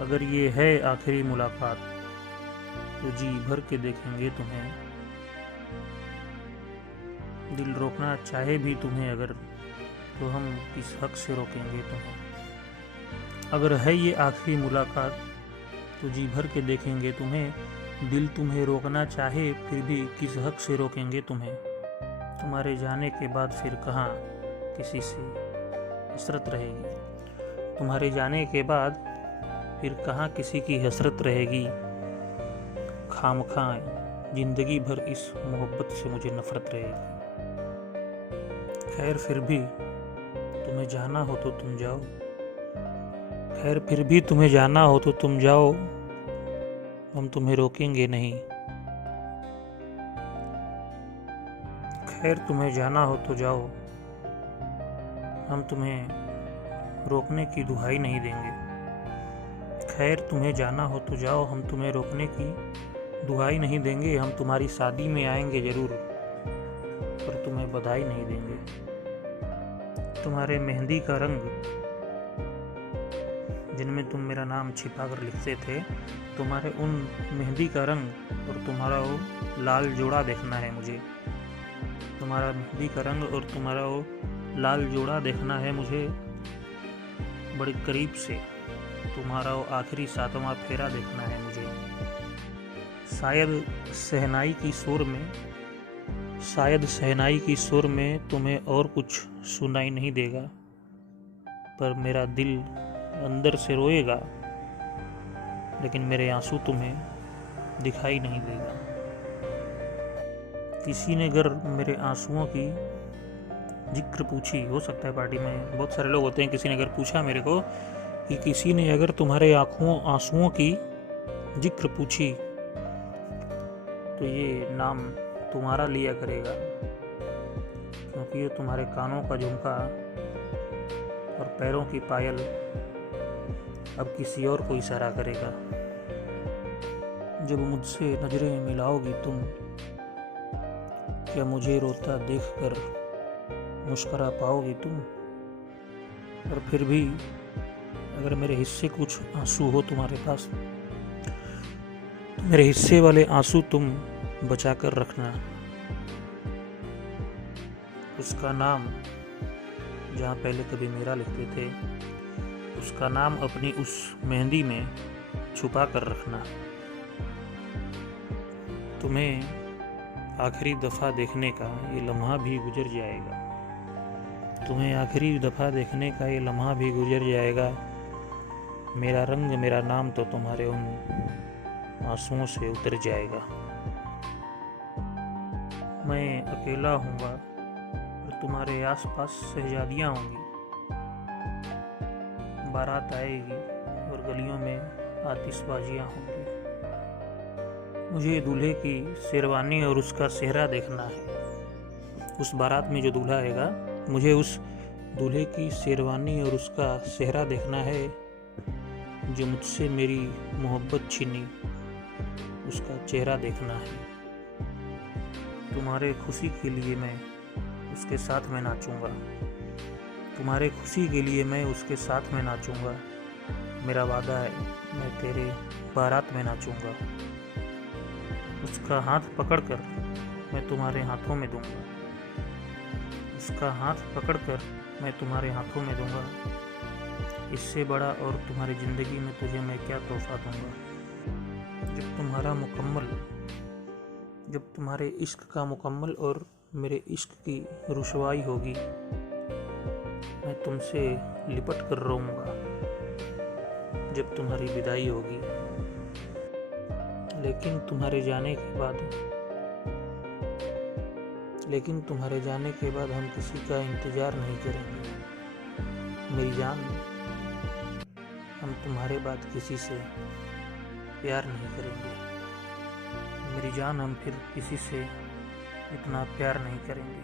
अगर ये है आखिरी मुलाकात तो जी भर के देखेंगे तुम्हें। दिल रोकना चाहे भी तुम्हें अगर, तो हम किस हक से रोकेंगे तुम्हें। अगर है ये आखिरी मुलाकात तो जी भर के देखेंगे तुम्हें। दिल तुम्हें रोकना चाहे फिर भी किस हक से रोकेंगे तुम्हें। तुम्हारे जाने के बाद फिर कहाँ किसी से हसरत रहेगी। तुम्हारे जाने के बाद फिर कहाँ किसी की हसरत रहेगी। खामखा जिंदगी भर इस मोहब्बत से मुझे नफरत रहेगी। खैर फिर भी तुम्हें जाना हो तो तुम जाओ। खैर फिर भी तुम्हें जाना हो तो तुम जाओ, हम तुम्हें रोकेंगे नहीं। खैर तुम्हें जाना हो तो जाओ, हम तुम्हें रोकने की दुहाई नहीं देंगे। खैर तुम्हें जाना हो तो जाओ, हम तुम्हें रोकने की दुहाई नहीं देंगे। हम तुम्हारी शादी में आएंगे जरूर, पर तुम्हें बधाई नहीं देंगे। तुम्हारे मेहंदी का रंग जिनमें तुम मेरा नाम छिपा कर लिखते थे, तुम्हारे उन मेहंदी का रंग और तुम्हारा वो लाल जोड़ा देखना है मुझे। तुम्हारा मेहंदी का रंग और तुम्हारा वो लाल जोड़ा देखना है मुझे बड़े करीब से। तुम्हारा वो आखिरी 7वां फेरा देखना है मुझे। शायद शहनाई की सुर में तुम्हें और कुछ सुनाई नहीं देगा, पर मेरा दिल अंदर से रोएगा, लेकिन मेरे आंसू तुम्हें दिखाई नहीं देगा। किसी ने अगर मेरे आंसुओं की जिक्र पूछी, हो सकता है पार्टी में बहुत सारे लोग होते हैं, किसी ने अगर पूछा मेरे को कि किसी ने अगर तुम्हारे आंसुओं की जिक्र पूछी तो ये नाम तुम्हारा लिया करेगा, क्योंकि ये तुम्हारे कानों का झुमका और पैरों की पायल अब किसी और को इशारा करेगा। जब मुझसे नजरें मिलाओगी तुम, क्या मुझे रोता देखकर मुस्कुरा पाओगी तुम। और फिर भी अगर मेरे हिस्से कुछ आंसू हो तुम्हारे पास, तो मेरे हिस्से वाले आंसू तुम बचा कर रखना। उसका नाम जहाँ पहले कभी मेरा लिखते थे, उसका नाम अपनी उस मेहंदी में छुपा कर रखना। तुम्हें आखिरी दफ़ा देखने का ये लम्हा भी गुजर जाएगा। तुम्हें आखिरी दफ़ा देखने का ये लम्हा भी गुजर जाएगा। मेरा रंग मेरा नाम तो तुम्हारे उन आंसुओं से उतर जाएगा। मैं अकेला हूँगा और तुम्हारे आसपास शहजादियाँ होंगी। बारात आएगी और गलियों में आतिशबाजियाँ होंगी। मुझे दूल्हे की शेरवानी और उसका सेहरा देखना है। उस बारात में जो दूल्हा आएगा, मुझे उस दूल्हे की शेरवानी और उसका सेहरा देखना है। जो मुझसे मेरी मोहब्बत छीनी, उसका चेहरा देखना है। तुम्हारे खुशी के लिए मैं उसके साथ में नाचूंगा। तुम्हारे खुशी के लिए मैं उसके साथ में नाचूंगा। मेरा वादा है मैं तेरे बारात में नाचूंगा। उसका हाथ पकड़कर मैं तुम्हारे हाथों में दूंगा। उसका हाथ पकड़कर मैं तुम्हारे हाथों में दूंगा। इससे बड़ा और तुम्हारी ज़िंदगी में तुझे मैं क्या तोहफा दूंगा। जब तुम्हारे इश्क का मुकम्मल और मेरे इश्क की रुसवाई होगी, मैं तुमसे लिपट कर रोऊंगा। जब तुम्हारी विदाई होगी, लेकिन तुम्हारे जाने के बाद हम किसी का इंतज़ार नहीं करेंगे। मेरी जान, हम तुम्हारे बाद किसी से प्यार नहीं करेंगे। मेरी जान, हम फिर किसी से इतना प्यार नहीं करेंगे।